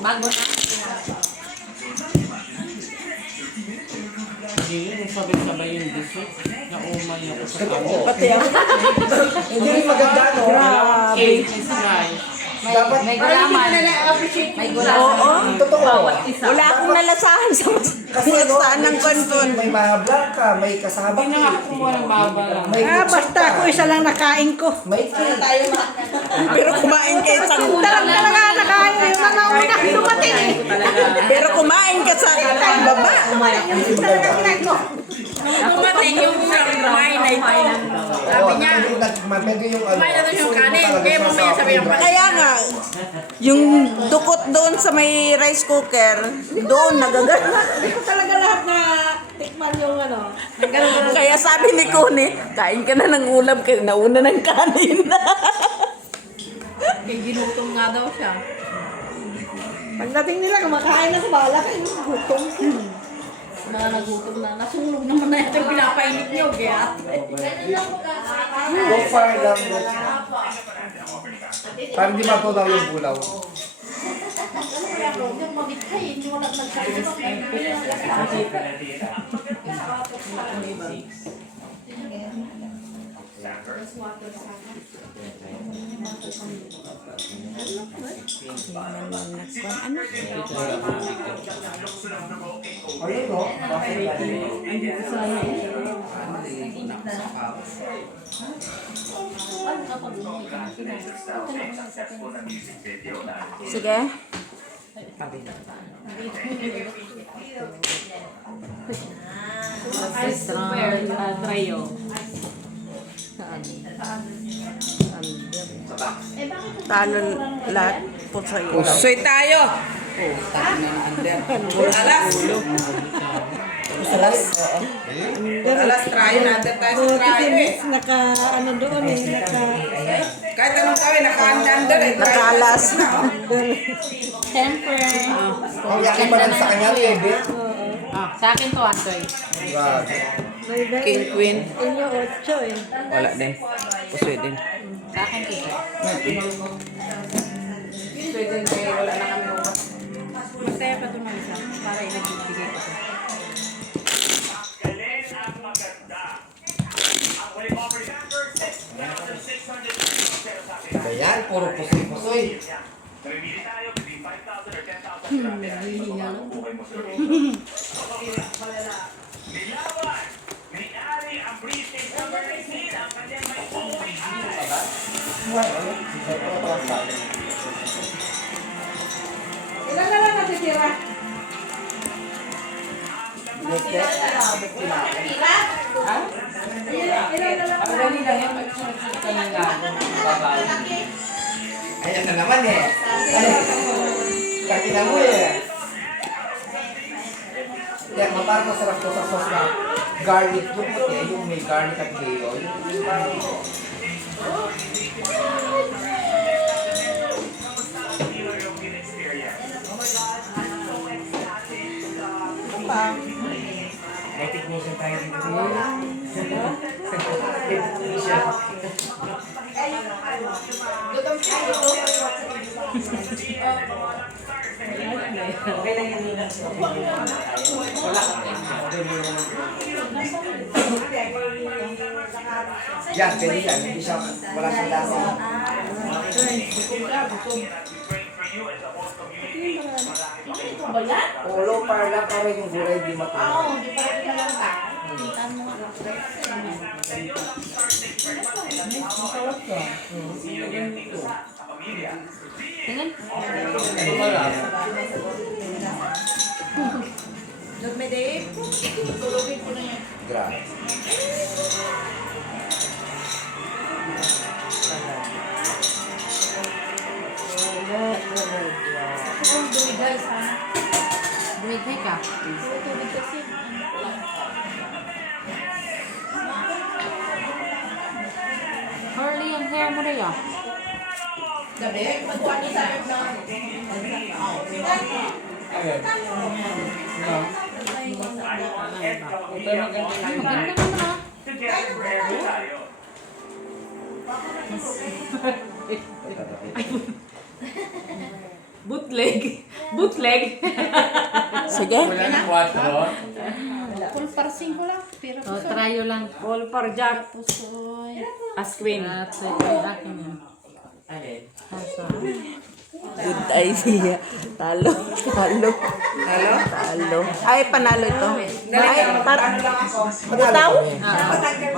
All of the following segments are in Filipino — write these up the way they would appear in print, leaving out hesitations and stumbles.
Bago na. Hindi yun, sabay-sabay yung dessert. Naumay ako sa kanya. Pati ako. Hindi rin maganda, no? Grabe. Sinay. Dapat, May gulaman. May gulaman. Oo. totoo. Bawat isa. Wala akong nalasahan sa pinagsaan ng kanton. May mahabla may kasama. Hindi na nga ako kumuha ng baba lang. May Basta ako isa lang nakain ko. May cake. Pero kumain kayo sa talaga nakain yung mga una dumating eh. Pero kumain ka sa baba. Talaga kinain ko. Dumating yung kumain na ito. Sabi niya, Pwede yung ano. kumain na doon yung kanin. Kaya mamaya sabi yung Kaya nga, yung dukot doon sa may rice cooker, doon nagagana. Hindi ko talaga lahat na tikman yung ano. Kaya sabi ni Connie, kain ka na ng ulam, kayo nauna ng kanin na. Kaya ginutom nga daw siya. Pagdating nila, kumakain na bahala kayo. Gutom. Mga nagutom na. Nasunog naman na yata yung pinapainit niyo. Kaya Go far lang. Parang di matunaw yung bulaw. yung mabitay. Hindi wala nagkakaroon. Ano? Ayun, no? Sige. Trayo. Talo lahat po sa'yo. Pusoy tayo! Salas? Alas, try natin tayo sa try eh. Naka, ano doon eh, naka... Kahit anong gawin, naka-under eh. Nakalas. Siyempre. Ang yakin pa lang sa kanya, Lebe. Sa akin to, Antoy. Grabe. King Queen. Inyo 8 eh. Wala din. Pusoy din. Sa akin to. Pusoy din kaya wala na kami umas. Masaya pa itong isa para inagbibigay ko to. Ayan, puro pusoy-pusoy. Naghihinga lang. Ilan na lang natitira? Ilan na lang? Madali lang yan. Magsusunod ka ng babaw. Ayan na naman eh. Kakita mo eh. Kaya parang masarap to sa sauce na garlic yung puti, yung may garlic at mayo. Yung parang may technician tayo dito. Technician. Okay lang yan nila. Wala. Yan, pwede yan. Hindi siya, wala siyang lasa. Ito ba yan? Ulo, para lang para yung gulay di matuloy. Oo, di pa rin lang ba? Tingnan mo nga. Tingnan. Dugme Dave. Tulogin ko na yan. Grabe. Dumigay sana. Dumigay ka. Tubig kasi. Curly yung hair mo na yan. Gabi? Magkuhan niya sa hair na. Maganda naman ah. Ito. bootleg. Bootleg. Sige. Wala na 4. Full parsing ko lang. Pero O, tryo lang. Ball for Jack. pusoy. As queen. At sa akin yan. Aso. Good idea. Talo. Talo. Talo? Talo. Ay, panalo ito. Ay, butaw?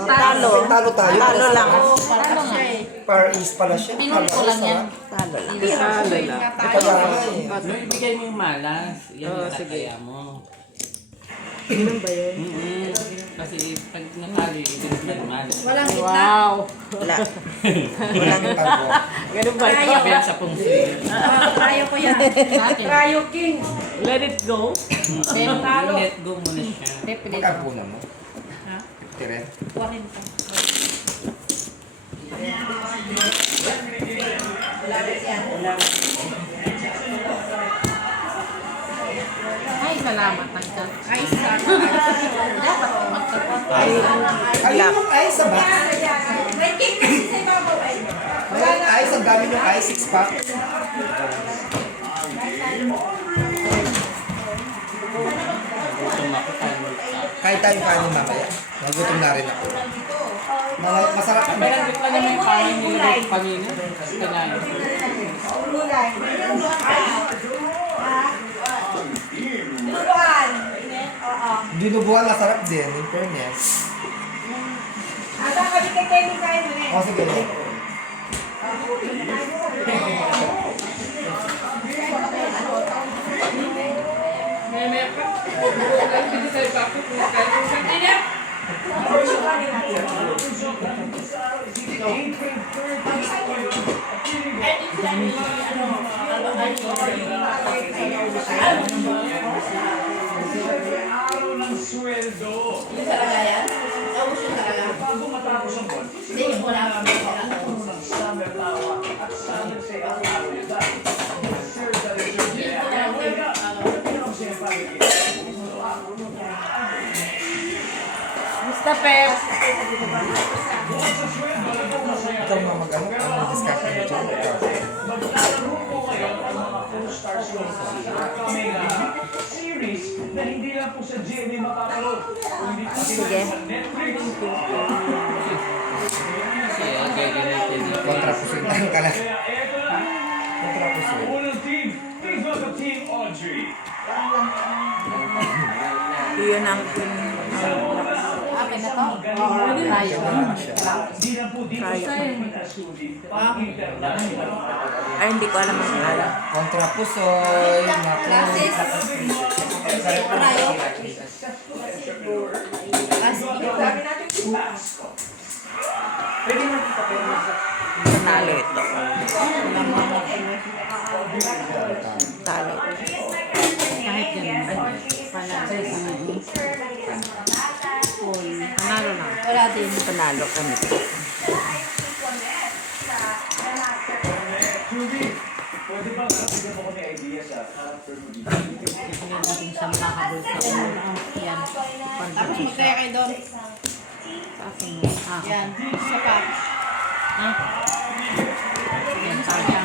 Talo. Talo tayo. Talo lang. Talo nga eh. Far East pala siya. Pinul ko lang yan. Talo lang. Talo lang. Kaya nga eh. No, ibigay mo yung malas. Yan Oo, yung sige. tataya mo. Inom ba yun? Kasi pag natali, ibigay mo yung malas. Walang gitna. Wow. Wala. Walang tago. Ganun ba yun? Sabi yan sa pungsi. Tayo ko yan. Sa akin. Tryo King. Let it go. Then, Let go mo na siya. definite. Magkakuna mo. Ha? 50. 40. Ay, salamat. Nagka. Ay, sa. Dapat magkakot. Ayun yung ice sa ba? Wala yung ice. Ang dami yung ice. 6 pack. Gutom ako tayo. Kahit tayo kanin mamaya. Nagutom na rin ako. Masarap ang Meron pa naman yung kanin nila kanina. Kinain. dinuguan. Masarap din. In fairness. O sige. Yung talaga yan? Ubus yung talaga? Hindi, yung wala kami. Mr. Pep. Ikaw mga mag-ano. Ang discount mo dyan. Series na hindi lang po sa GMA mapapanood, kundi pati Sige. sa Netflix. Kasi gagamitin nila. Kontrapusuntan ka lang. Kaya eto na, Kontrapusun. ang unang team. Please welcome Team Audrey. Yun ang Akin na to. Tryo. Di lang po dito sa Ay, hindi ko alam ang pangalan. Kontrapusoy. Naku. Classes. Tayo. Panalo ito. Talo. Kahit ganun. Panalo. Panalo na. Wala din. Panalo kami. Pwede ba kapagyan mo ko ng idea sa character mo dito? Kasi nga natin siyang makahabol sa ulo. Yan. Tapos magkaya kayo doon. Sa akin. Yan. Isa pa. Ah. Yan. Kaya.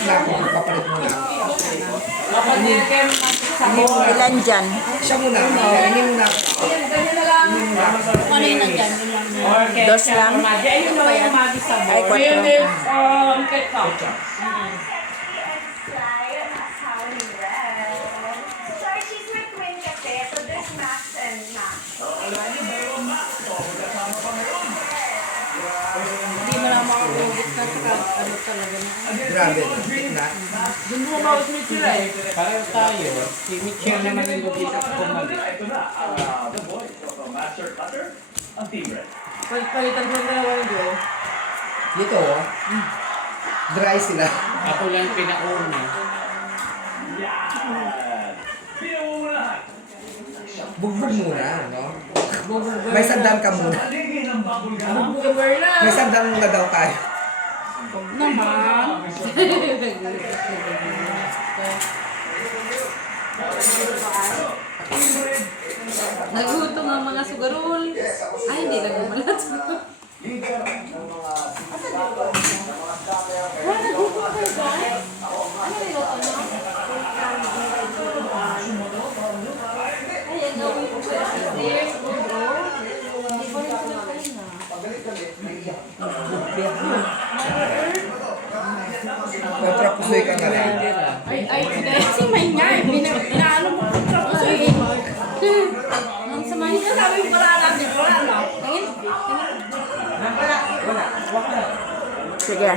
Naku. Papalit mo lang. Ilan dyan? Siya muna. Ini muna. Kung ano yung nandyan, yun lang yun. Dos lang? Ay, 4. Sorry, she's my twin kasi. So there's Max and Max. Hindi mo lang makakulit ka sa ano talaga na. Grabe. Tignan. Pareho tayo. Si Michelle naman yung lubita ko pumalit. Ito na, the voice of a master cutter, ang Team Red. Palitan mo na naman yun. Dito. Dry sila. Ako lang pinauna. Yan! Pinawa mo lahat. Bugbog muna. No? May sandam ka muna. Paligid ng bubble gum. May sandam muna daw tayo. Naman. Nagutom ang mga sugarol. Ay, hindi na gumalat. Sige.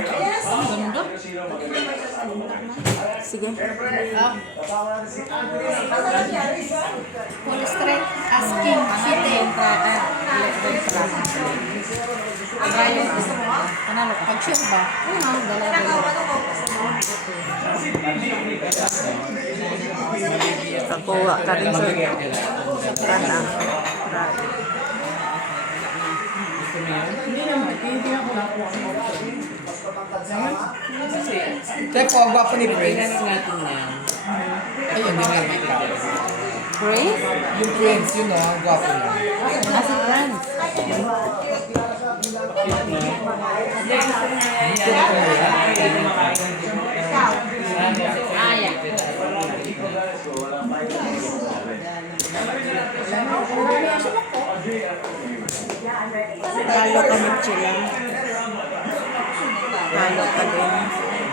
Sige. Full strength asking shooting. Panalo ka. Pag-shoot ba? Oo, dala-dala. Kakuha ka rin sa kana. Teko, ang gwapo ni Prince. Tingnan natin yan. Ayun, hindi na nakita. Prince? Yung Prince, yun o, ang gwapo niya. Nasa France. Talo kami sila. Talo ka din.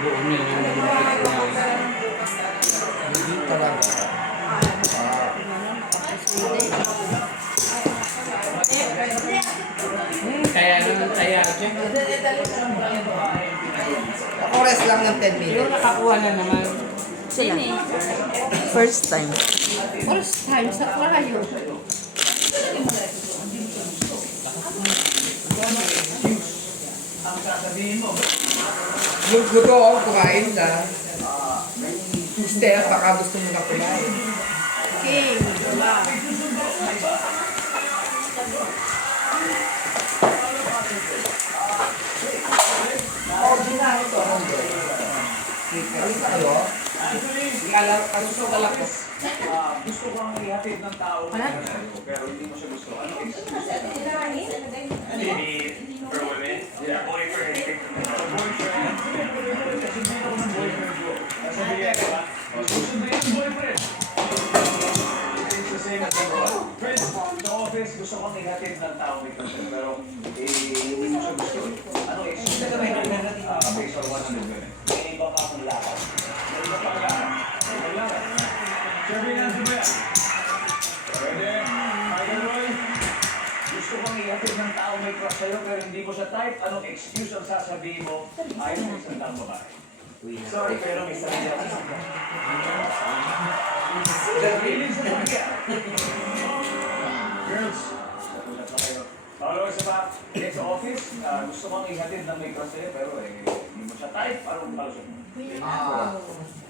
Buo na yung nagigit niya. Hindi talaga. Kaya naman kaya. Ako rest lang ng 10 Pero minutes. nakakuha na naman. Sila. First time. First time sa Clayo. Ang sasabihin mo, Luto ako, kumain na. Tuesday, baka gusto mo na kumain. King. Alis na kayo? Kasusugal ako. gusto kang ihatid ng tao pero hindi mo siya gusto. Ano for women? Yeah. Boyfriend. Boyfriend. Sasabihin ako ng boyfriend ko. Sasabihin ko ba? Susunduin yung boyfriend. It's the same as friends, sa office, gusto kang ihatid ng tao may concern pero hindi mo siya gusto. Ano, excuse na kami based on 100 women. May iba pa akong lakad. May iba pa akong lakad. May lakad. Sabi na ba yan? Pwede. Michael Roy. Gusto kang ihatid ng tao may crush sa'yo pero hindi mo siya type. Anong excuse ang sasabihin mo? Ayaw mo isang taong babae. Sorry, pero may sarili ako. Feelings sa pagka. Girls, nagulat na kayo. Paulo, isa pa. Sa office, gusto kang ihatid ng may crush sa'yo pero hindi mo siya type. Anong palusot mo?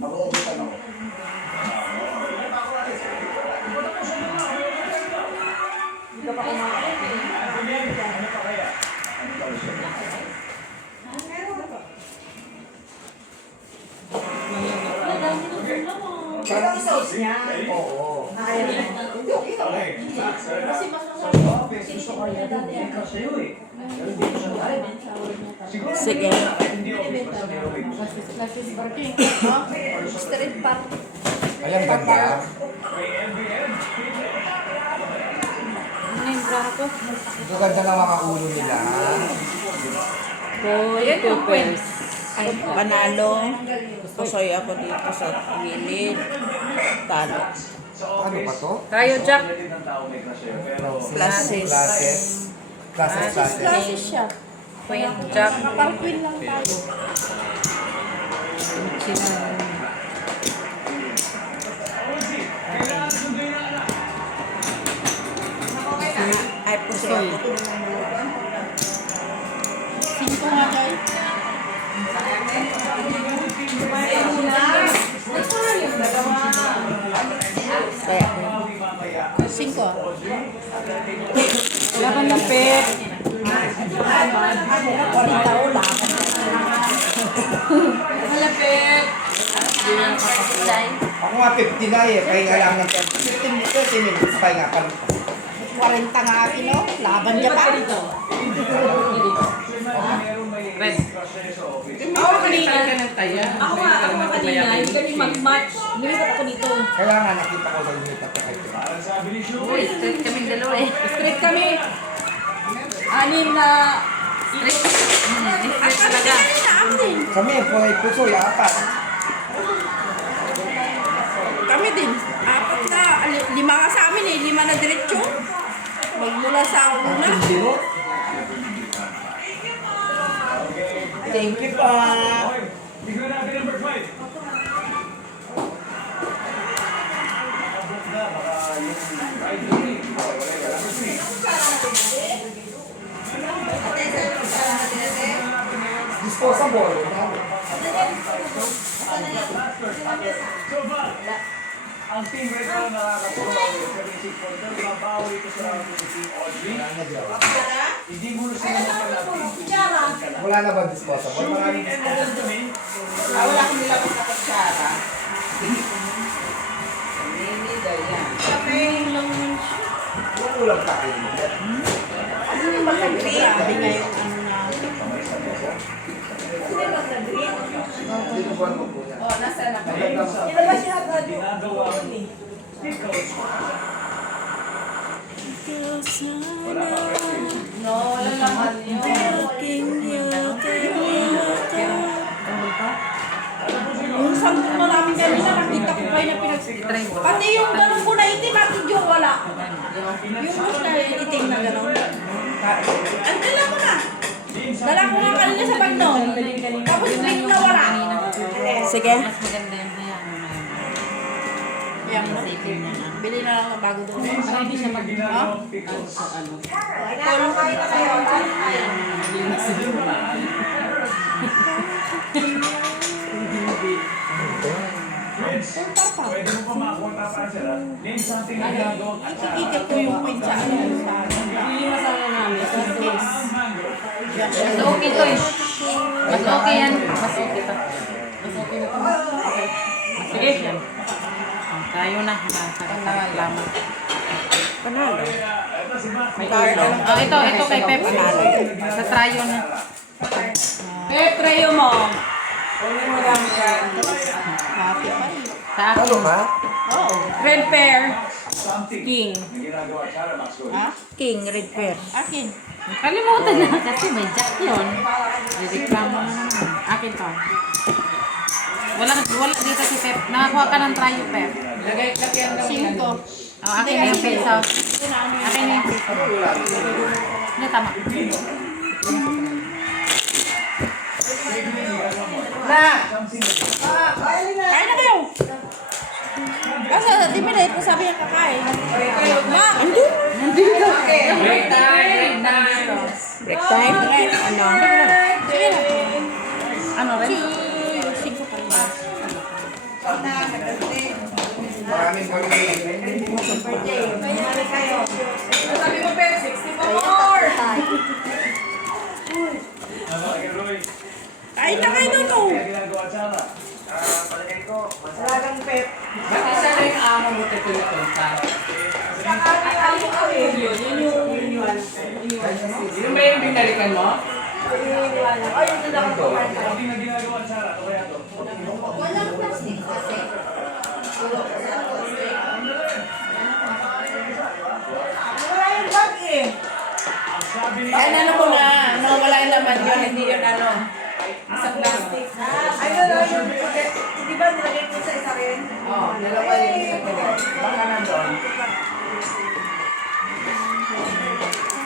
Mag-uubutan ako. Hindi ka pa kumakain. Ano pa kaya? Ano palusot mo? Parang sauce niya. Oo. Okay. Kasi mas office, gusto ko yan. Hindi ka sa'yo eh. Pero hindi ko siya type. Siguro Sige. hindi office, basta may away ko sa'yo. Street park. Ayan, ganda. May MBM. Ano yung bra ko? Ito ganda ng mga ulo nila. Boy, Coopers. Panalo. Pusoy ako dito sa gilid. Talo. Ano pa to? Kayo, Jack. Classes. Classes. siya. Queen Jack. Parang queen lang tayo. Ay, pusoy. Cinco nga guys. Kaya, Cinco. laban na pet. Malapit. Ako nga 50 na eh. Pahinga lang ng 15 minutes. Pahinga pa. 40 nga akin, no? Laban niya pa. Red. Ako kanina. Ako kanina. Hindi kami mag-match. Lumipat ako dito. Kaya nga nakita ko sa lumipat na kayo. Uy, straight kaming dalawa eh. Straight kami. Anim na straight. Straight talaga. Kami, puso, apat. Kami din. Apat na. 5 nga sa amin eh. 5 na diretsyo. Magmula sa una. Hindi mo? Thank you pa. Okay. Bigyan natin number 5. Abot na, baka yung right wing. Wala, number 3. Disposable. So far, ang team red na nakakatulong 76 points. Mabawi ito sa team Audrey. Hindi mo na sila natin. Wala na ba disposable? Shooting Maraming and disposable. opening. Wala akong nilabas na kutsara. Hindi ganyan. Yung ulam tayo. Ano yung mag-green? Sabi nga yung ano na. Dito buwan mo po yan. Oh, nasa na ka? Nilabas niya agad. Ginagawa pickles. No, wala naman yun. Yung sample mo namin kanina, nakita ko kayo na Try mo. Pati yung ganun ko na itim, bakit yung wala? Yung gusto na itim na gano'n. Andun na mo na. Dala ko nga kanina sa bag noon. Tapos biglang nawala. Sige. Mas maganda yung hayaan mo na yun. Kaya mo, Isipin niya na. bili na lang ng bago doon. Para hindi siya Ginagawang pickles. sa ano. Tulong kayo na kayo. Friends, pwede mo pa makakuha pa sila. Name something na ginagawang Ikikita ko yung point sa ano sa Hindi masama namin. Sa face. Mas okay to eh. Mas okay yan. Mas okay to. Mas okay na to. Okay. Sige. Oh, tayo na. Nakakalaman. Panalo. May ulo. Oh, ito kay Pep. Sa tryo na. Pep, try mo. Kunin mo lang yan. happy pa rin. Sa akin. Ano ba? Oo. Red pair. something King. na ginagawa Sarah Maxwell. Ha? King, red pair. Akin. Kalimutan na kasi may jack yun. Reklamo na naman. Akin to. Wala dito si Pep. Nakakuha ka ng tryo, Pep. Lagyan daw. 5. Oh, akin na yung peso. Akin na yung peso. Hindi, tama. Kain na kayo. Kasi di minute ko sabi niya kakain. Ma, ando. Break time. Break time. Ano? Sige na. Ano rin? 5 pa rin. Maraming kami. Sabi mo, Pep, 64. Roy, Kain na kayo doon. Oh. kaya ginagawa Sarah. Palagay ko, Bakit siya na yung amo mo tutulog ka? Yung ba yung binalikan mo? something na ginagawa Sarah. Ito kaya to. Ang sabi ni Yan ano mo na, wala yung laman yun, hindi yun ano. Sa plastic. Di ba nilagay ko sa isa rin? Oo, nalawa yung baka nandun.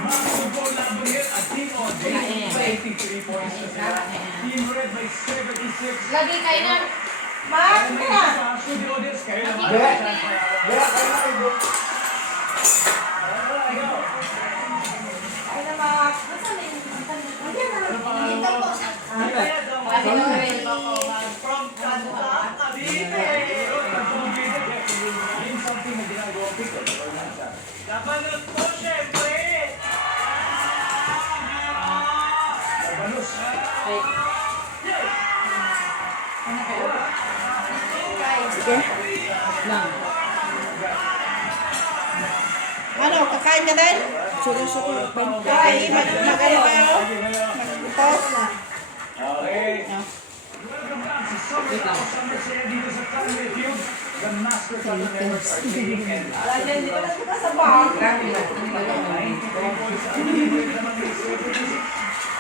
Mga goal number here at Team Audrey, 83 points na sila. Team Red by 76. Lagi kayo na. Sa studio audience, kayo naman. Bea, Bea, kayo na kayo. From Kanta, Cavite. Name something na ginagawang pickle. Labanos po, syempre! Labanos. Sige. Ano, kakain ka din? Sige. Kain, magano kayo? Magputos. Okay. Welcome back to Summer Sale dito sa Family Feud. The Master Cutter Networks are taking and Sa bag. Grabe na. 93 points ang nilimulit naman ni 76.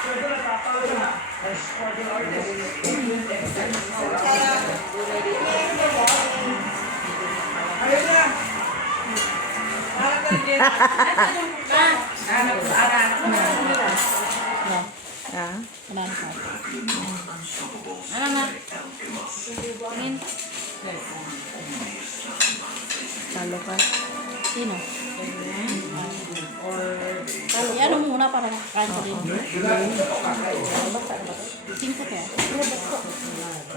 So ito na, tatalo na. Ang sparkle artist. Ayun na. Anak ko sa anak. Ah. Kanan ka. kakain ko din. 5 kaya.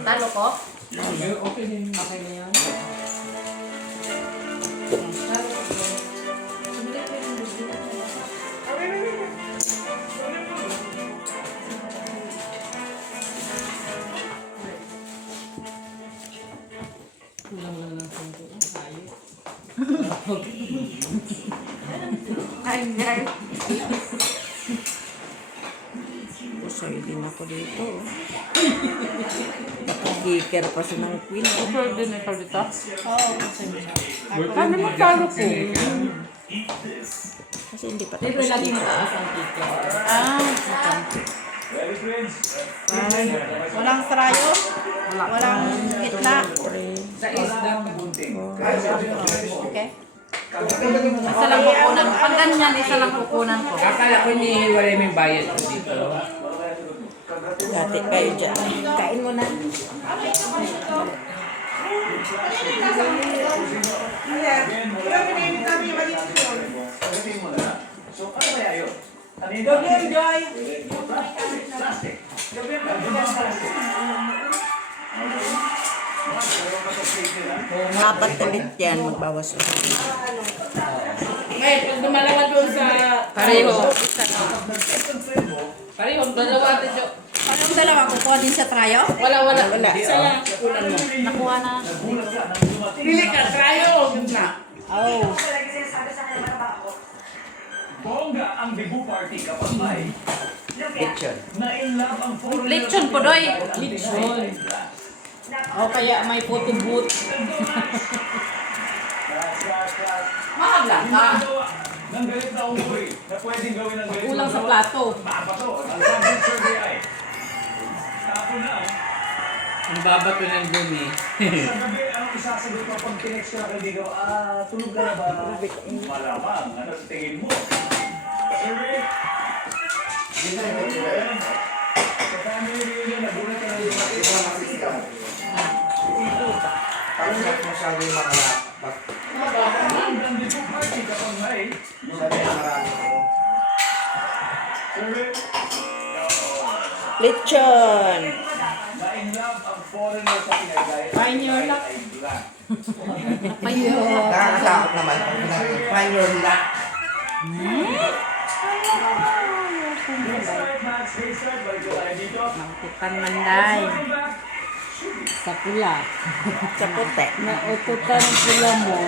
Talo ko? Okay din. Okay na yun. Kulang lang ng konti. Ayos. Ay, ay. Sorry din ako dito. Geeker pa siya ng queen. Sure din ikaw dito? Oo, Ano mo talo ko? Kasi hindi pa Siyempre tapos lagi dito. mataas ang ticket. Ah, okay. Ready, friends? walang trayo. Walang gitna. Sa isda. Okay. Isa lang kukunan. Pag ganyan, isa lang kukunan ko. Akala ko nihiwalay mo yung bayad ko dito. Dati kayo dyan. Kain mo na. Pagdating mo na. So, ano kaya yun? Kanina? Plastic. Plastic. Apat ulit yan. Magbawas na. Ngayon, pag dumalawa doon sa... Pareho. Pareho, dalawa ate Jo. Anong dalawa? Kukuha din sa trayo? Wala. Wala. Isa lang. Kulang mo. Nakuha na. Pili ka, trayo o gitna? Oh. Ako lagi sinasabi sa kanila matrabaho. Bongga ang debut party kapag may Look na-in-love ang foreigner. Lechon po, Doy. Lechon. O kaya may puti boot. Mahal lang ka. Nang galit na umuri na pwedeng gawin ng galit. Kulang sa plato. Mapato. Ang sabi survey ay tapo na. Ang babato ng dumi. Sa gabi, anong isasagot mo pag tinext ka na kaibigan? Tulog ka na ba? Malamang. Ano sa tingin mo? Survey? Sa family reunion, nagulat ka na yung Parang masyado yung makalakpak. ang debut party kapag may Sabi na marami ko. survey? Lechon. Na-in-love ang foreigner sa pinagaya. Find your luck. Ay blank. Nakakatakot naman pag find your luck. Start, Max. Start. Balik ko tayo dito. Mangkukan manday. Welcome back. Sa pula. Sa puti. Naututan ang pula mo.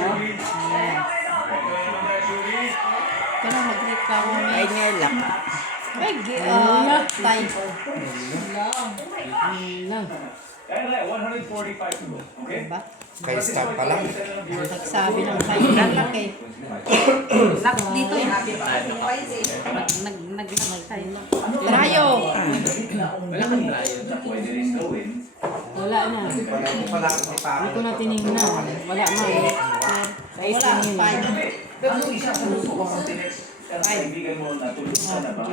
Kaya mag-greet ka mo. Ay nga lang. Ay, tay. Lang. Kaya na, 145 to go. Okay? Diba? Kay start pa lang. Nagsabi ng tayo. Lalaki. Lak dito eh. Nag tayo. Trayo. Wala kang layo. Pwede rin gawin. Wala na. Wala ko pala kung Hindi paano. ko na tinignan. Wala na. Sa Wala. isang yun. 5. Pero yung isa sa gusto ko ang tinext ang kaibigan mo na tulog ka na ba?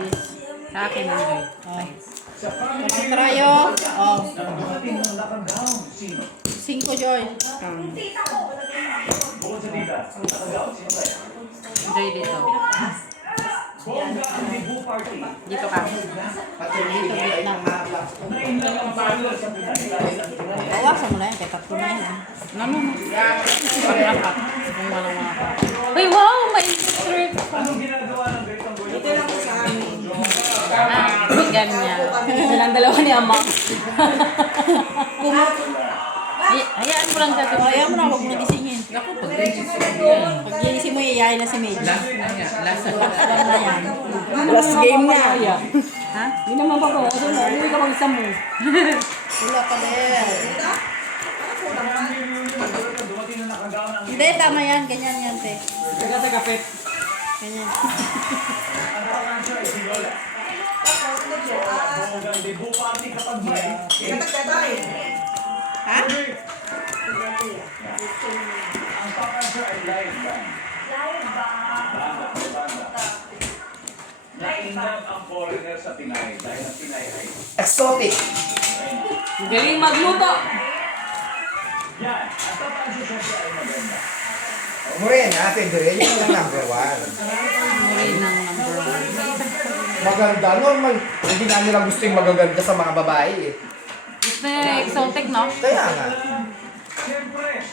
Sa akin manday. Sa family Kapag trayo. Oh. nang dumating ng nakagaw, sino? 5, Joy. Tita ko. Bukod sa tita, ang nakagaw, sino kaya? Enjoy dito. Bongga ang debut party. Dito ka. Pati yung bigay ng haba. Na-in-love ang foreigner sa Pinay. Dahil ang Pinay ay Bawasan mo na yan. Kaya 3 na yan. Ano? Pag-apat. Kung walang mga pa. Uy, wow! May trip. anong ginagawa ng Gretong Boy? Ito lang sa amin. Ah, ganyan. Silang dalawa ni Ama. Hayaan mo lang dati. Ayaw mo na. Huwag mo nagisingin. Pag ginising mo, iyayain na si Medyo. Last. Wala na yan. Last game na. Ha? Hindi naman pa ko. Kasi umuwi ka mag-isa mo. Wala pa din. Family reunion, nagulat na dumating na nakagaw ng Hindi, tama yan. Ganyan yan, te. Taga sa kapit. Ganyan. ang pang-answer ay si Lola. Bongga ang debut party kapag may Ha? ang pang-answer ay live band. Live ba? Banda. Na-in-love ang foreigner sa Pinay dahil ang Pinay ay Exotic. Galing magluto. yan. Ang pang-answer syempre ay maganda. Morena, pwede rin. Yung number 1. Muli ng number 1. Maganda, normal. Hindi na nila gusto yung magaganda sa mga babae eh. Gusto niya exotic, no? Kaya nga. Siyempre,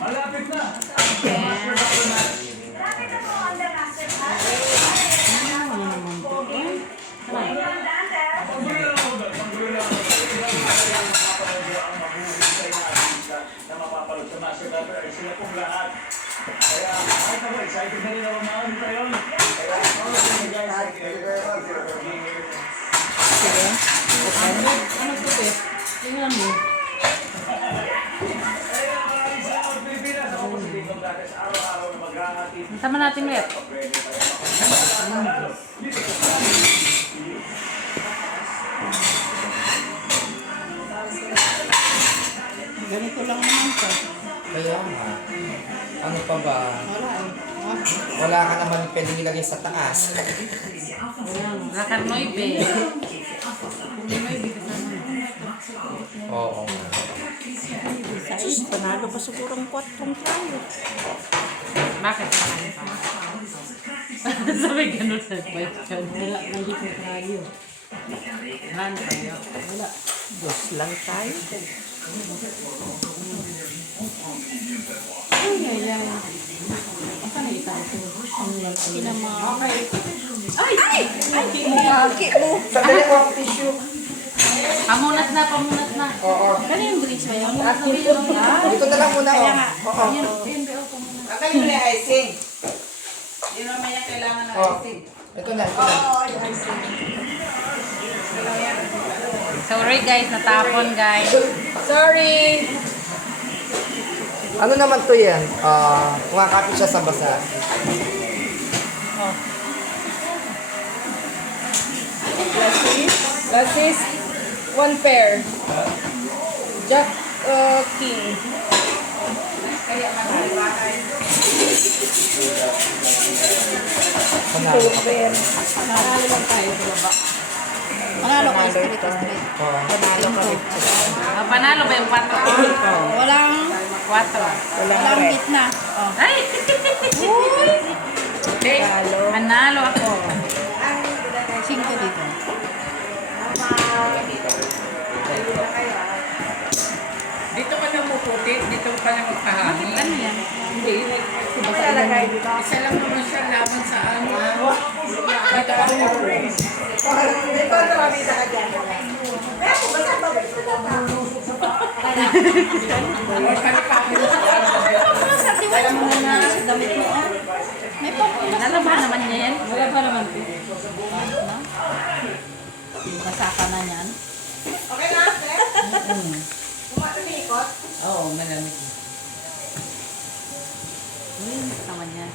malapit na. Lapit na po on the master class. Wait lang, Dante. Na mapapalog sa master class ay sila pong lahat. Kaya kahit ako, excited na rin ako mga ano tayo. Kaya Ano to, te? Tingnan mo. kaya maraming salamat Pilipinas. Ako po si Dingdong Dantes, araw-araw na maghahatid. Sama natin ulit. Ganito lang naman siya. Kaya nga. Ano pa ba? Wala eh. Wala ka naman pwedeng ilagay sa taas. Rakar Noibe. Oo. Sus, panalo pa siguro ang 4 tayo. Bakit marami pa? Sabi ganun sa question. Wala, nandito yung radio. Marami tayo. Wala. Dos lang tayo. Ay, ay, ay. Asan na itaas mo? Ang lang. Okay. Ay! Ay! Kaki mo. Sandali ko ang tissue. Pamunat na, pamunat na. Oo. Kano yung bridge ba yan? Dito na lang muna. Oo. Oo. Kayo na icing. Hindi naman yan kailangan ng Oo. icing. Ito na, ito na. Sorry guys, natapon guys. Sorry! Ano naman to yan? Kumakapit siya sa basa. Last is 1 pair. Jack, king. Panalo. Panalo lang tayo sa baba. Panalo ka straight. Oo. Panalo kami. Panalo ba yung 4? Walang, 4. walang beat na. Oh. Ay! Panalo ako. 5 dito. Dito ka na muputi, dito ka na magpahangin. Ano yan? Hindi, Malalagay dito. Isa lang naman siya laban sa ano. Dito ka muputi. Dito na mamita ka dyan. Alam mo na sa damit mo. Oh. May pampunas. Nalaban naman niya yan. Wala pa naman ito. Basa ka na yan. Okay na, Ate? Umatumikot? Oo, malamig. Uy, naman niya.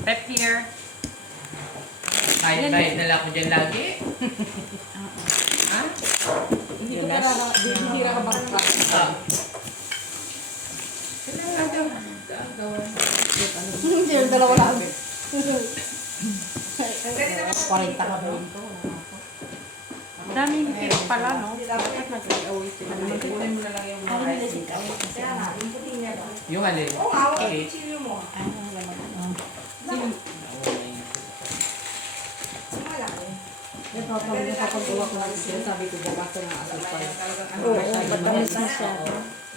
Pep here. Kahit nala ko dyan lagi. Ha? Hindi ka basta. Hindi, yung dalawa lang. 40 ka ba yun to? Ang daming cake pala, no? Bakit nag-away sila? Kunin mo na lang yung mga icing. Yung alin? Oo, okay. Napapagawa ko lang sila. Sabi ko, baka na asukal. Oo, matamis na siya.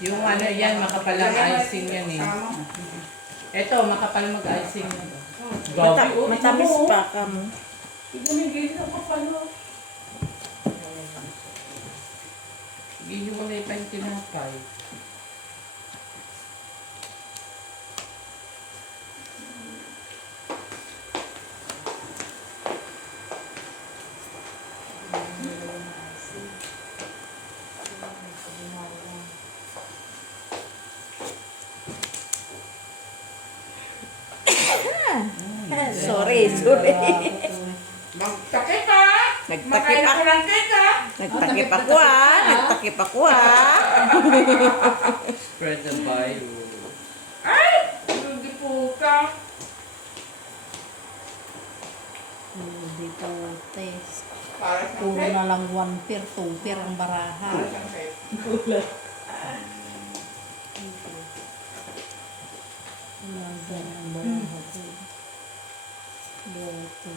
Yung ano yan, makapalang icing yan eh. Ito, makapal mag-icing yan. Matamis pa ka mo. Igumigil na kapalo. Gihiwalay pa yung tinapay. Sorry. Magtakip ha! Nagtakip ako. ng cake ha! Nagtakip ako ah. Nagtakip ako ah. Spread the virus. Ay! Hindi po ka. Dito, test. Puro na lang 1 pair, 2 pair ang baraha. Ang baraha ko. Bote.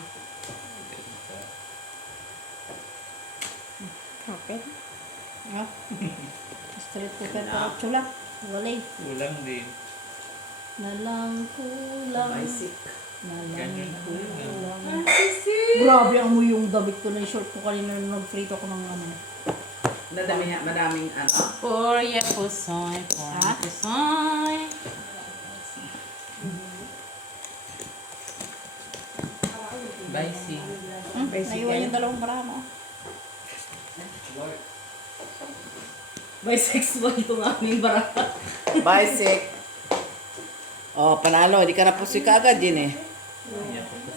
Okay. Ah. Street cooker pa chula. Walay. Kulang din. Nalang kulang. Basic. Nalang kulang. Grabe ang mo yung damit ko na yung short ko kanina nung nag-frito ko ng ano. Madaming ano. For ya pusoy, for ya pusoy. Basic. Naiwan yung dalawang bara mo. Bisexual itong aming bara. Basic. Oh, panalo. Hindi ka na pusoy ka agad din eh.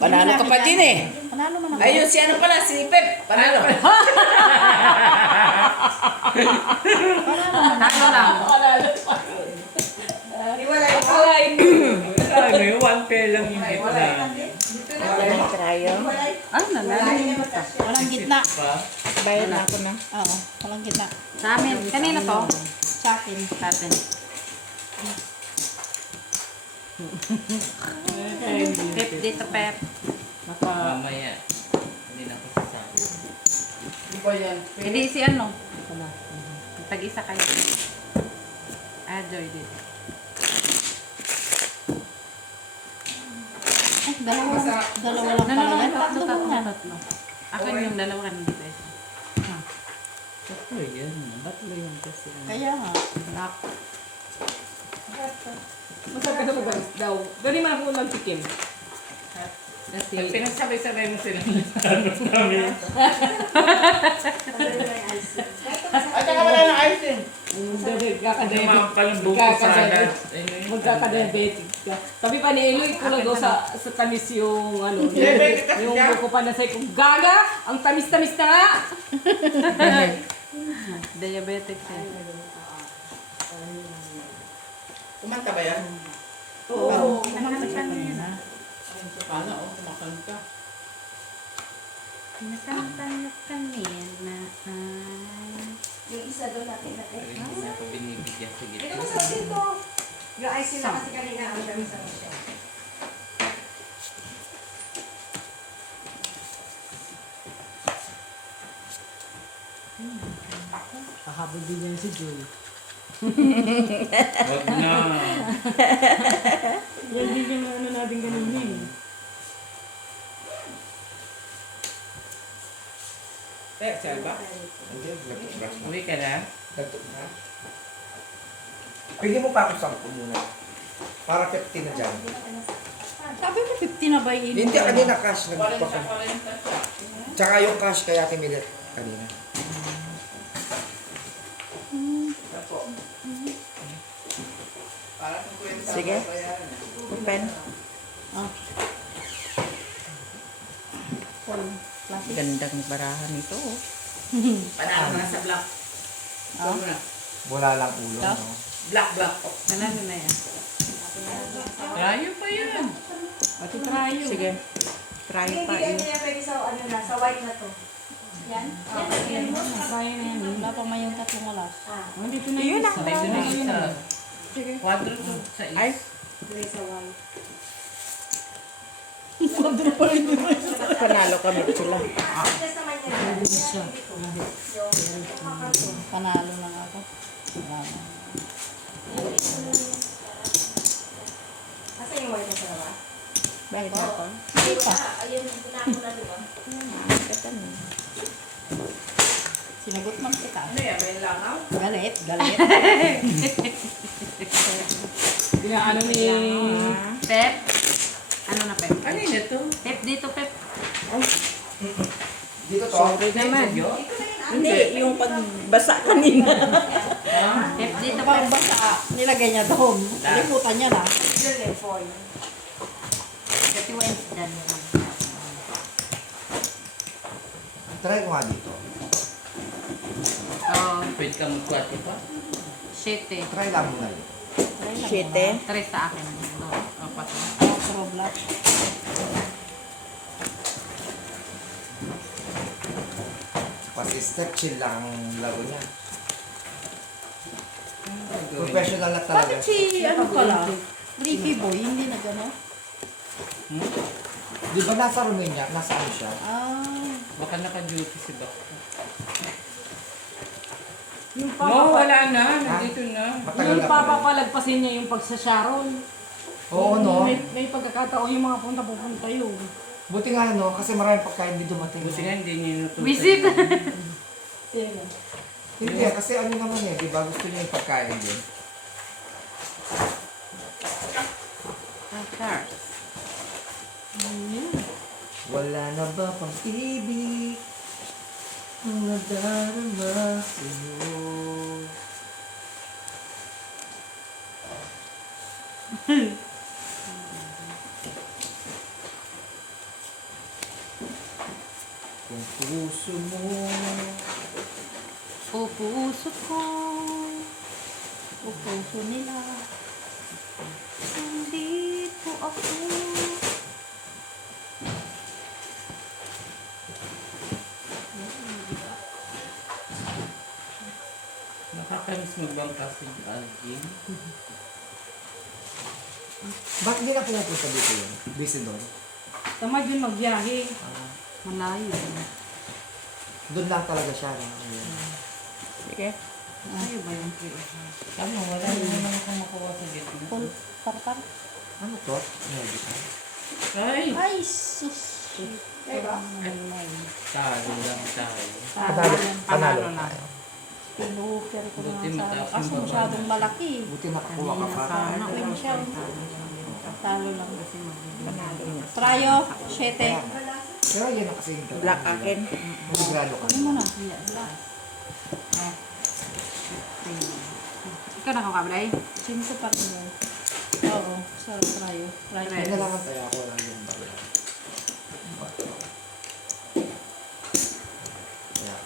Panalo ka pa din eh. Panalo man ako. Ayun, si ano pala, si Pep. Panalo. Talo lang. Ano yung 1 pair lang yung gitna. Trayo. Ay, nanalo. Walang gitna. Bayad na ako na. Oo, walang gitna. Sa amin. Kanina to? Sa akin. Sa atin. Pep dito, Pep. Mamaya. Hindi na ako sasabi. Hindi si ano? Tag-isa kayo. Ah, Joy dito. Ay, dalawa lang pala yan. Tatlo mo yan. Tatlo. Akin yung dalawa nandito. Tatlo yan. Tatlo yan kasi. Kaya nga. Black. Masarap ka sa magalis daw. Gani man ako nagtikim. Kasi, Pag pinagsabay-sabay mo sila ng namin. At saka wala ng ice din. Palubo ko sana. Magkaka-diabetic ka. Sabi pa ni Eloy, kulang daw sa tamis yung ano. Yung buko pa na sa'yo. Kung gaga, ang tamis-tamis na nga. diabetic siya. Kumanta ba yan? Oo. Paano? Kumakanta. Nakamtanok kami na Yung isa doon natin natin. Hindi na ako binibigyan sa Dito gitna. mo sa dito. Yung ice sila kasi kanina ang dami sa siya. Kahabol din yan si Joy. Wag na. Yan din yung ano natin ganun eh. Eh, siya ba? Hindi, nag-brush na. Uwi ka na? Nagtog na. Bigyan mo pa ako 10 muna. Para 50 na dyan. Sabi mo 50 na ba yun? Hindi, kanina cash. Nagpapag. Tsaka yung cash kaya timilit kanina. Sige. Open. Gandang barahan ito. Panalo na sa black. Wala lang ulo, no? Black. nanalo na yan. Tayo pa yan. Pati trayo. Sige. Try Hindi, pa hindi yun. niya pwede sa ano na, sa white na to. Yan? Yan. Try na yan. Wala pa may yung tatlong oras. Dito na Yun ang Dito na trayo. isa. Quadro to sa Ay. is. Gray sa white. Panalo kami sila. Just naman yan. Panalo lang ako. Wala na. Asa yung white na sa labas? Bakit ako? Hindi pa. Ayun, pinako na diba? Sinagot man kita. Ano yan? May langaw? Galit, galit. Ano ni... Pep. Ano na, Pep? Ano yun ito? Pep dito, Pep. Dito to. Sorry naman. Hindi, yung pagbasa kanina. Pep dito, Pep. Pagbasa, nilagay niya doon. Kalimutan niya na. Yun yung foil. Kasi went dyan. Try ko nga dito. Oh, Pwede ka mag-quadro pa? shit eh. Try lang muna dito. Shit eh. 3 sa akin. No, apat. Pro black. Pati step chill lang ang laro niya. Professional na talaga. Bakit si ano pala? Ricky Boy, hindi na gano'n? Di ba nasa Romania? Nasa ano siya? Baka naka-duty si Doc. Yung No, wala na. Nandito na. Matagal Yung na pala. papapalagpasin niya yung pagsa-Sharon. Oo, no? May pagkakataon yung mga pupunta yun. Buti nga, no? Kasi maraming pagkain di dumating. Buti nga hindi niya inutusan. Visit. Hindi, kasi ano naman eh, di ba? Gusto niya yung pagkain din. Wala na ba pang ibig ang nadarama sa'yo? Kung puso mo O puso ko, o puso nila, nandito ako. Nakakamiss magbangka si Alvin. bakit di na pumupunta dito yun? Busy doon? Tamad yun magbiyahe. Malayo. Doon lang talaga siya. No? Ayun. Sige. Ayaw ba yung Tama, wala naman akong makuha sa gitna. Tartar? Ano to? Medical. Ay! Ay, sus. Talo lang tayo. Panalo tayo. Pinuker ko Buti na mataas sana. Kasi yung masyadong malaki. Buti nakakuha ka pa. Malaki masyadong. Talo lang kasi panalo. Trayo, 7. Pero yan ang kasi yung Black akin. Magrado ka. Ano mo na? Ikaw nakakablay? 5 pa rin yun. Oo, sa trayo. Kailangan tayo ako lang yung bagay. Yeah.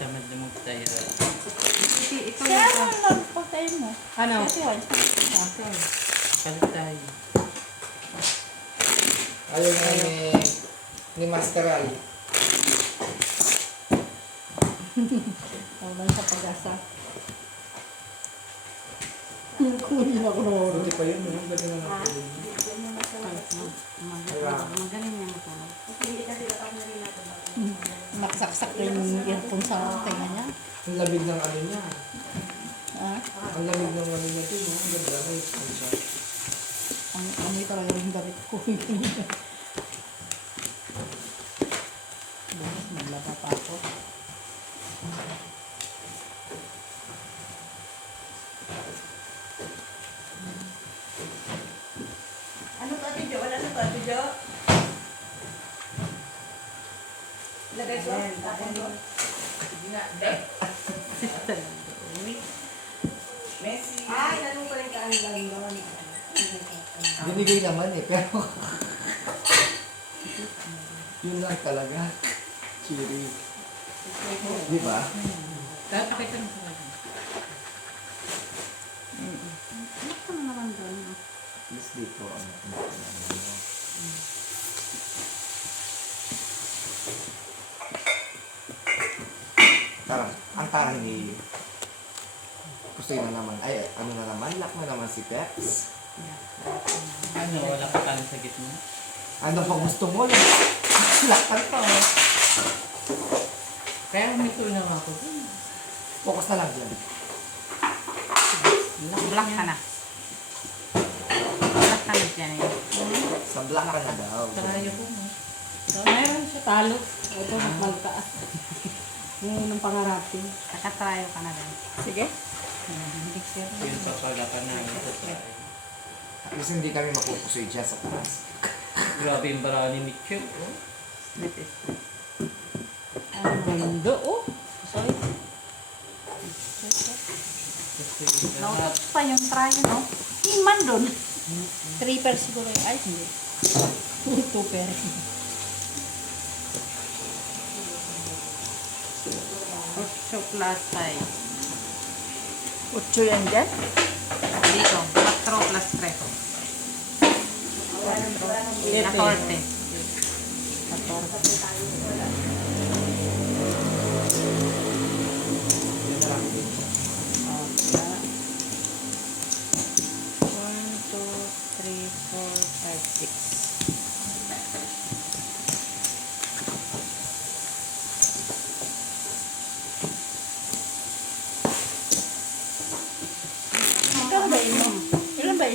Tamad na magtayo. Kaya ano lang pagkain mo? Ano? Kasi yun. Palit tayo. Ayaw nga ni Mascaral. Tawag lang sa pag-asa. Kunin ako na. Buti pa yun, yung galing na natin. Magaling niya matulog. Maksaksak rin yung earphone sa tenga niya. Ang lamig ng ano niya. Ah, Ang lamig ng ano niya din, no? Ang ganda na yung siya. ang amoy talaga yung damit ko. Bukas maglaba pa ako. Ano to, Ate Jo? Ano to, Ate Jo? Lagay ko. Messi. Ay, nanong pa rin kaanlang doon. Binigay naman eh, pero... yun lang talaga. Chiri. Di ba? Dahil pakita mo sa akin. Ano naman doon? Please dito. Tarang. Ang tarang ni... Gusto yun na naman. Ay, ano na naman? Lock na naman si Peps. Ano, wala ka tayo sa gitna? Ano pa gusto mo? Laktan pa. Kaya humito na ako. Focus na lang dyan. Black ka na. Black ka na dyan eh. Sa black ka na daw. Tarayo ko mo. Meron siya talo. Ito, magtaas. Yung ng pangarapin. Nakatrayo ka na din. Sige. Hindi sir. Yun sa pala ka na. Sa tayo. At least hindi kami mapupusoy dyan sa taas. Grabe yung barani ni Chip. Oh. Ang ganda oh. Sorry. Kasi lahat. Nautot pa yung try, no? Iman doon. 3 per siguro yung ay, hindi. 2 per. Ocho plus 5. 8 yan dyan. Dito. 4 plus 3. Na 40. Yun na lang din.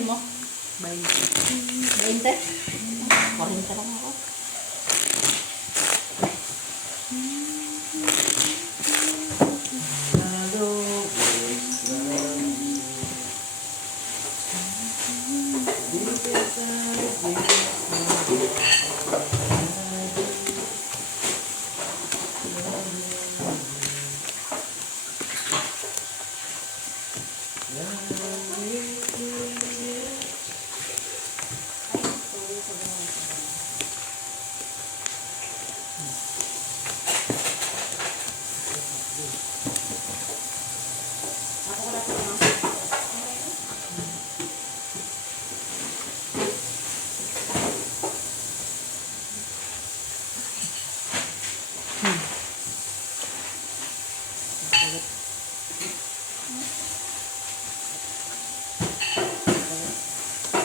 mo? 20. 40 lang ako.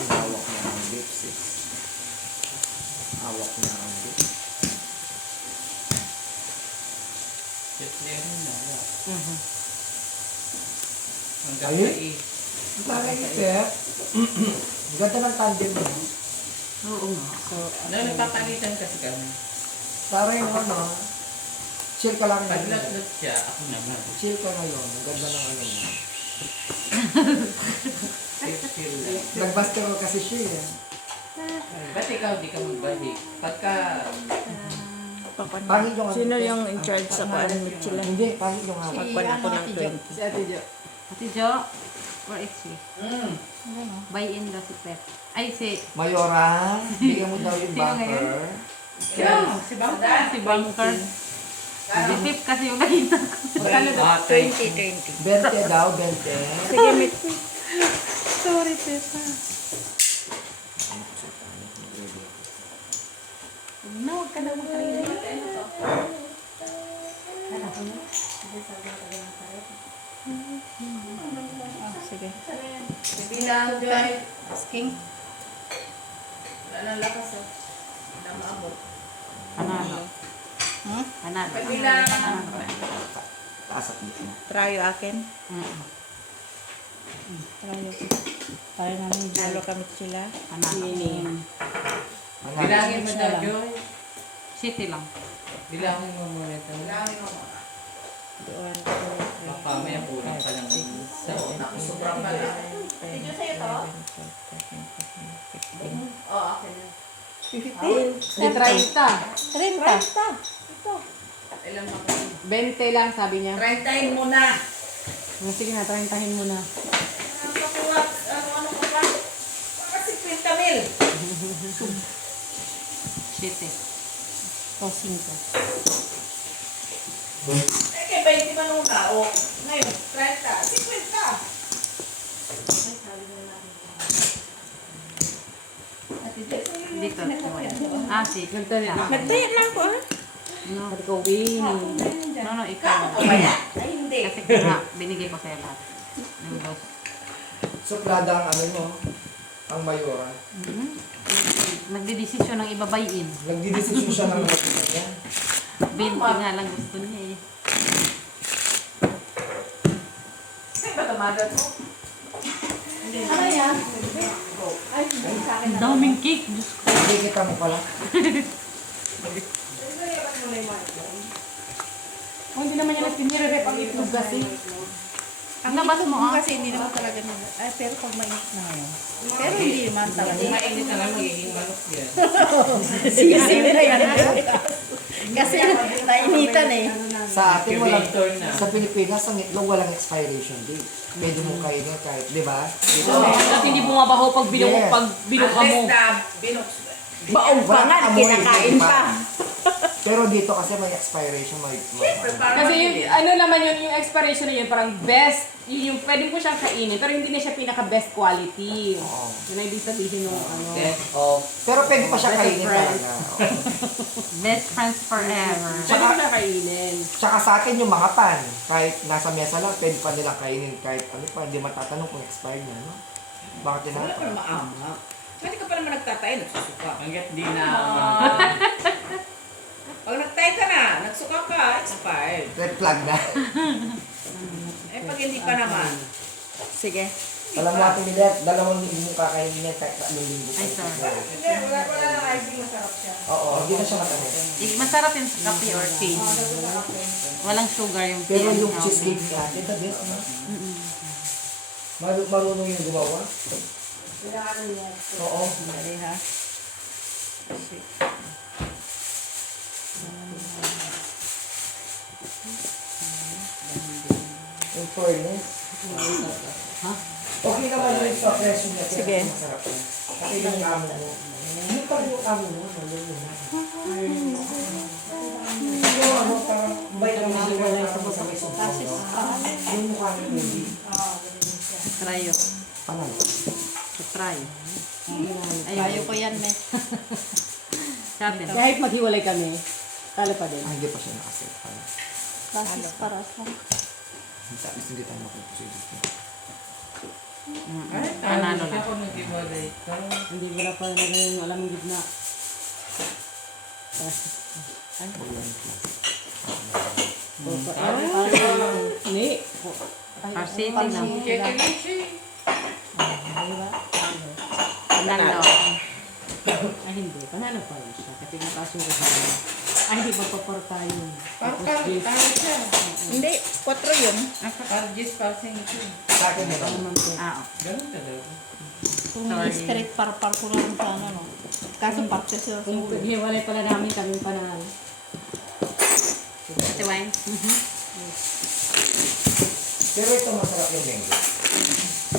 Hawak niya ang lips. Hawak niya ang lips. Ayun. Ang tagay ni Pep. Ang ganda ng tandem mo. Oo nga. So, nagpapalitan kasi kami. Para yung ano, chill ka lang ngayon. Paglatlot siya, ako naman. Chill ka ngayon. Ang ganda ng ano mo. Feel like. Nag-basketball kasi siya eh. Ba't ikaw di ka magbalik? Pagka... Pangit yung Sino yung in charge sa kuan ni Chila? Hindi, pangit yung hawak. Pagpan ako ng 20. Si Ate Jo. Ate Jo, where is she? Mm. Buy in daw si Pep. Ay, si... Mayora, bigyan mo daw yung Sino ngayon? bumper. Si Bunker. Si Bunker. Si Pep kasi yung nakita ko. Magkano daw? 20. 20 daw, 20. Sige, mit. Sorry, Pep. No, huwag ka daw magkarili. Sige. Bilang Joy. Asking. Wala nang lakas oh. Wala maabot. Panalo. Hmm? Panalo. Kabilang. Panalo. Taas at gitna. Try yung akin. Mm. Try yung. Para namin jalo kami sila. Panalo. Bilangin mo daw Joy. City lang. Bilangin mo muna ito. Bilangin mo muna. Doon. Baka may kulang pa lang. Sobrang pala. Video sa'yo to? Oo, akin yun. 15. Di 30. 30. Ito. Ilan mo? 20 lang sabi niya. 30 mo na. Sige na, 30 mo na. Ano ka pa? Kasi 50 mil. City. O, 5. Eh, kay 20 man una. O, ngayon, 30. 50. Dito. Ah, si. Nagtayo na ako ah. No. No, ikaw. Ay, hindi. Kasi kaya binigay ko sa'yo lahat. Yung dos. Suplada ang ano nyo, ang Mayora. Nagdidesisyon ng ibabayin. Nagdidesisyon siya ng mga niya. 20 nga lang gusto niya eh. Ay, ba tamagan mo? Ano yan? Ay, hindi sa akin Ang daming cake. Diyos ko. Hindi kita mo pala. Oh, hindi naman niya nagpinire-rep ang itlog kasi. Ang Labas mo, ah. Kasi hindi naman talaga nila. Ay, pero pag mainit na ngayon. Pero hindi naman talaga. Mainit na lang magiging manok yan. Sisi na yan. Kasi nainitan eh. Sa atin walang, Incubator na. sa Pilipinas, ang itlog walang expiration date. Pwede mo kainin kahit, di ba? Dito, At hindi bumabaho pag Yes. binuka mo. Baong pa nga, amoy, kinakain di pa. Pero dito kasi may expiration, may Kasi yung, ano naman yun, yung expiration na yun, parang best, yun yung pwede ko siyang kainin, pero hindi na siya pinaka-best quality. Oo. Yun ang ibig sabihin ng ano. Pero pwede pa siya Best kainin friend. talaga. Best friends forever. Pwede ko siya kainin. Tsaka sa akin yung mga pan, kahit nasa mesa lang, pwede pa nilang kainin kahit ano pa, hindi matatanong kung expired na, no? Bakit Wala pa tinapay? maama. Pwede ka pa naman nagtatay, nagsusuka. Hanggat di na... Pag nagtay ka na, nagsuka ka, expired. Red flag na. Eh, pag hindi pa naman. Sige. Alam mo Ate Milet, 2 linggo mo kakainin yan kahit 3 linggo. Ay, sorry. Hindi, wala lang icing, masarap siya. Oo, hindi na siya matamis. Masarap yung sa kape or tea. Walang sugar yung tea. Pero yung Okay. cheesecake niya, ito best no? Marunong yung gumawa? Kailangan niya. Oo. Mali ha. In fairness. Okay naman yung sa presyo niya. kaya Sige. Masarap yan. Kasi yung amo mo. Hindi pa yung amo mo. Malulunan. Yung ano, parang may kami sa may sumpong. Yung mukha niya hindi. Try yun. Panalo. Try. Ayaw ko yan, me. Sa atin. Kahit maghiwalay kami, talo pa din. Ah, hindi pa siya nakasave. Basis para sa... Tapos hindi tayo makukusige. Panalo na. Hindi ko na pa naging alam yung gitna. Hindi. Parsity lang. Panalo. Ay, hindi. Panalo pa rin siya. Kasi nakasuko sa kanya. Ay, hindi ba paporta yun? Tapos beef. Hindi, 4 yun. Sa akin mo lang. Ah, Kung straight par ko lang sana, no? Kaso parte sila sa Kung ulo. hiwalay pala namin kami panalo. Ate Wine. Pero ito masarap yung mango.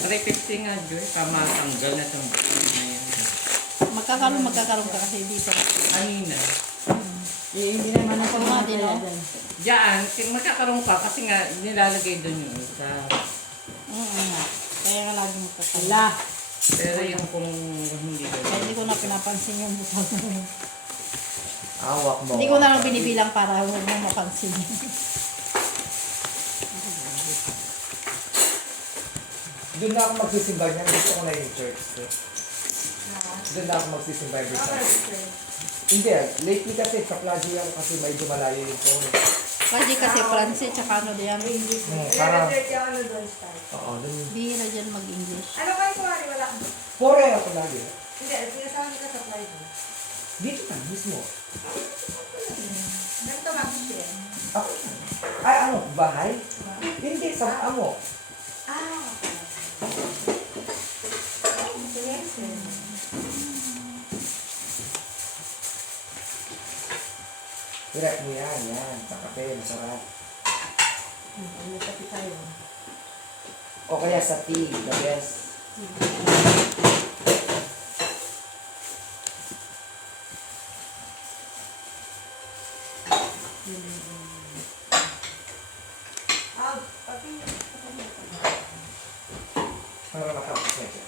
350 nga, Joy. Kamatanggal na itong Magkakaroon ka kasi dito. kanina. Eh, hindi naman ako Ako nga din, makakaya no? dyan. Diyan, magkakaroon ka kasi nga nilalagay doon yung isa. Kaya nga lagi magkakaroon. Ala. Pero yung kung hindi Kaya doon. hindi ko na pinapansin yung butang na yun. Awak mo. Hindi ko na lang binibilang para huwag mo mapansin. Doon na ako magsisimba niyan. Gusto ko na yung church. Doon na ako magsisimba every Sunday. Hindi, lately kasi sa Plaza ako kasi medyo malayo yung phone. Kasi Francis, tsaka ano diyan. Parang, Ano doon, style? oo, doon. Bihira dyan mag-English. Ano kayo kumari? Wala ka. Pore ako lagi. Hindi, sinasama ka sa flight mo. Dito na, mismo. Ganito mag-share. Ako yan. Ay, ano, bahay? Hindi, sa amo. Ah, okay. Sige. Direct mo yan, yan. Sa kape, masarap. O kaya sa tea, the best. Para matapos na siya.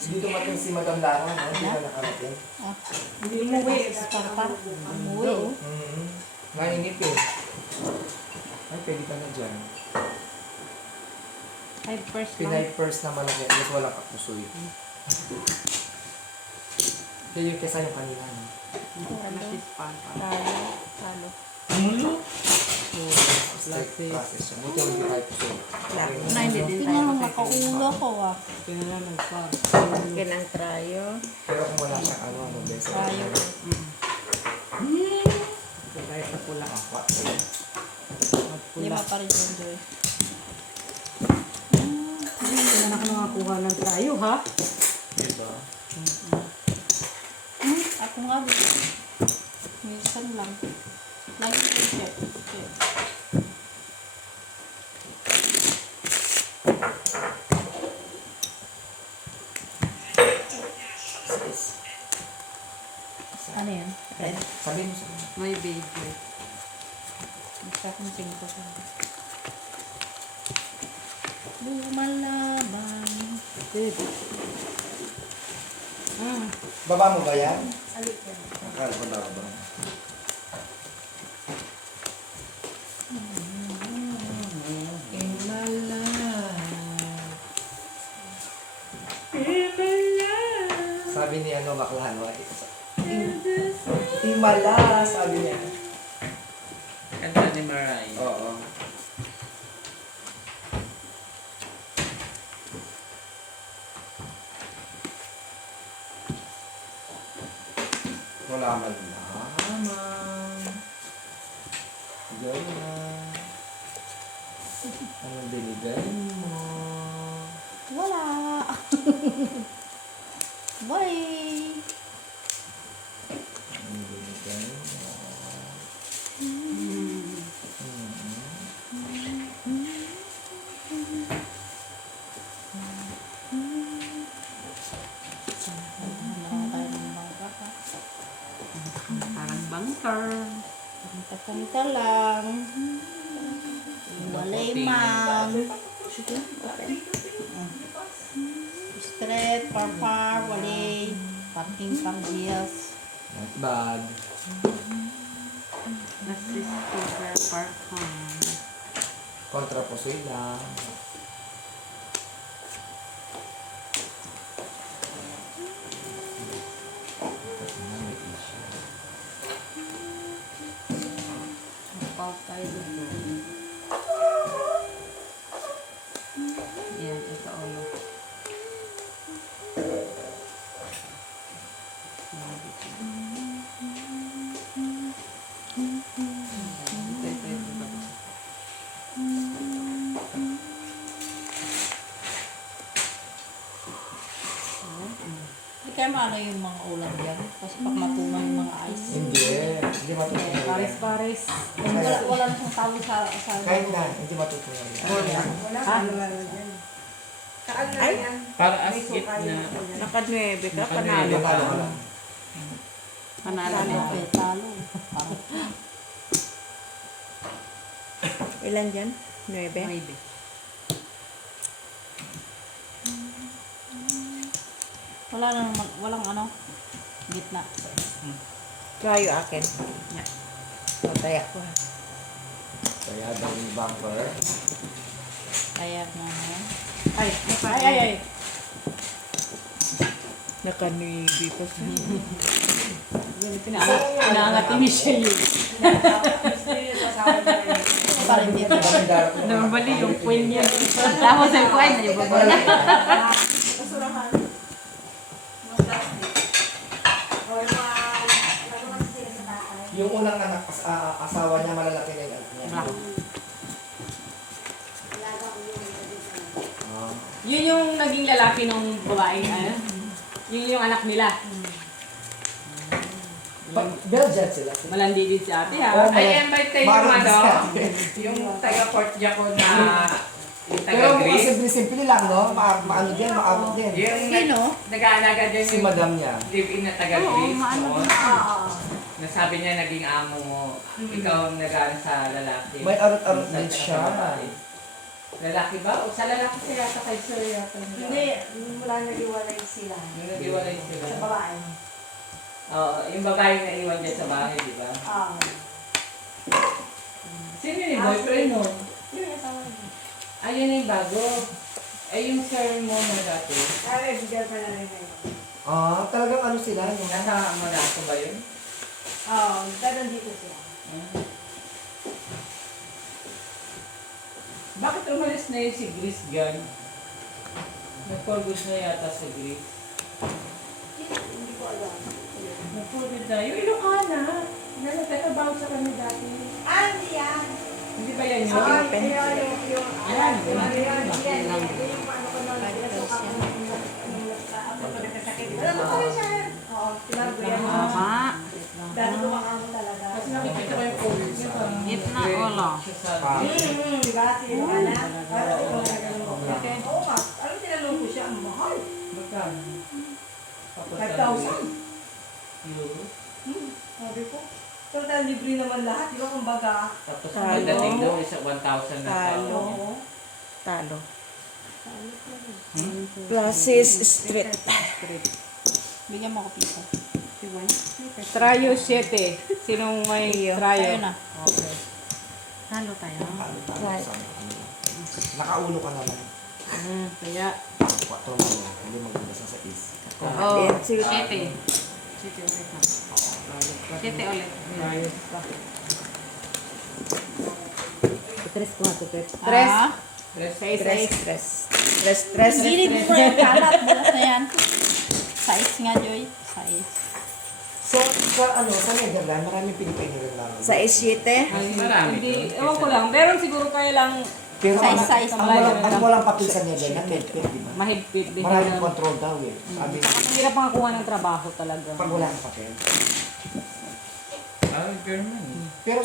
Hindi dumating si Madam Lara, no? Hindi na nakarating. Hindi umuwi. Par. Umuwi, oh. Nainip eh. Ay, pwede ka na dyan. 5 first lang. Pinay first na malaki. At walang kapusoy. Kaya yung kesa yung kanina. No? Masis pan. Talo. Straight process siya. Buti yung hindi tayo pusoy. Na hindi din Tingnan tayo. mo, makaulo ko, ah. Kailangan nagpa. Kinang trayo. Pero kung wala siyang ano, best. Tayo. Ito tayo sa pula. Lima pa rin yun, Joy. Hindi na ako nakakuha ng trayo, ha? Diba? Ako nga din. Minsan lang. Lagi ko check. Ano yan? Sabi mo sa May baby. Basta akong singko ko. Lumalaban. Baba mo ba yan? Akala ko baba. In my life. Sabi ni ano, Maklano, Himala, sabi niya. Kanta ni Mariah. Oo. Wala man lamang. Ganyan. Anong binigay mo? Wala. Bye. Anong binigay mo? Parang bunker. Kanta-kanta lang. Walay mang. Sige, okay. Straight, par, walay. Parking pang deals. Not bad. Nasisto park home. Kontra po sila. Papay dito. Yan, ito ulo. Hindi kaya maano yung mga ulam yan. Kasi pag matunaw yung mga ice. Hindi. Hindi matutunan. Pares-pares. Wala na siyang tawag sa Kahit na, hindi matutunan. Ay, Para as gitna. naka-9 ka, Naka-9. panalo ka. Talo ka lang. Panalo Talo, nito. talo. Ilan dyan? 9? Maybe. Wala nang, walang ano, gitna. Kayo akin. Yeah. Pataya ko. Kaya daw yung bunker. Kaya nga na. Ay. Naka-9 pa siya. Pinaangat ni Michelle yun. Parang dito. Normally yung queen yun. Tapos yung queen na yung babala. Yung unang anak, asawa niya, malalaki na yung anak niya. Black. Ah. Yun yung naging lalaki ng babaeng ano. Yun yung anak nila. Belgian sila. Malandi din si ate ha. Oh, Ay, invite kayo yung Marami ano, sila. yung taga Port Jaco na, yung taga Pero Greece. simple lang, no? Maano din, maabot din. Yung Sino? nag-aalaga dyan Si yung madam niya. live-in na taga Oo, Greece maano noon. din. Nasabi niya naging amo mo. Ikaw ang nag-aano sa lalaki. May arot-arot Sa din siya. babae. Lalaki ba? O sa lalaki siya yata kay Sir yata. Hindi, mula nag-iwalay sila. Yung nag-iwalay sila. Sa babae. Oo, yung babae na iwan dyan sa bahay, di ba? Sino yung boyfriend mo? Yun yung asawa niya. Ayun na yung bago. Ay, yung sir mo na dati. Ay, bigyan pa na rin ngayon. Ah, talagang ano sila, no? Nasa Monaco ba yun? Oo, pero dito siya. Bakit umalis na yun si Greece gan? Nag-for good na yata si Greece. Hindi ko alam. Nag-for good na. Yung Ilocana. Na nagtatrabaho sa kanya dati. Hindi yan. Hindi ba yan yun? Yung yung Ayan, yung ano ko nun, pinasukan ko nung nagkasakit. Alam mo kami siya. Oo, tinago yan. Mama. Dahil tumakang mo talaga. Kasi nakikita ko yung post niya. Gitna ulo. Siya sabi. Ah. Diba? Sino ka na? Para ko na ganun mo. Oo nga. Alam tinanong ko siya, ang mahal. Magkano? 5,000. Euro. Sabi ko. Total libre naman lahat. Di ba kumbaga? Tapos Talo. pagdating daw is 1,000 na Talo. Oo. Talo. Plasis Street. Bigyan mo ako pizza. Trayo 7. Sinong may Tayo trayo? na. Talo tayo. Right. Nakaulo ka naman. Kaya, Pato mo, hindi maganda sa is. Oo. Eh, sige. 7. 7 ulit na. 7 ulit. Tres ko nga, tres. Tres. Ah, Tres. gilid mo na yung kalat. Bukas na yan. Size nga, Joy. Size. So, sa Netherlands, maraming Pilipino rin namin. Sa S7. Hindi, ewan ko lang. Meron siguro kaya lang Pero Size. ang walang papel sa Netherlands, medped, di ba? mahigpit din. Maraming control daw eh. Sabi, Ang hirap makakuha ng trabaho talaga. pag wala ang papel. German. Pero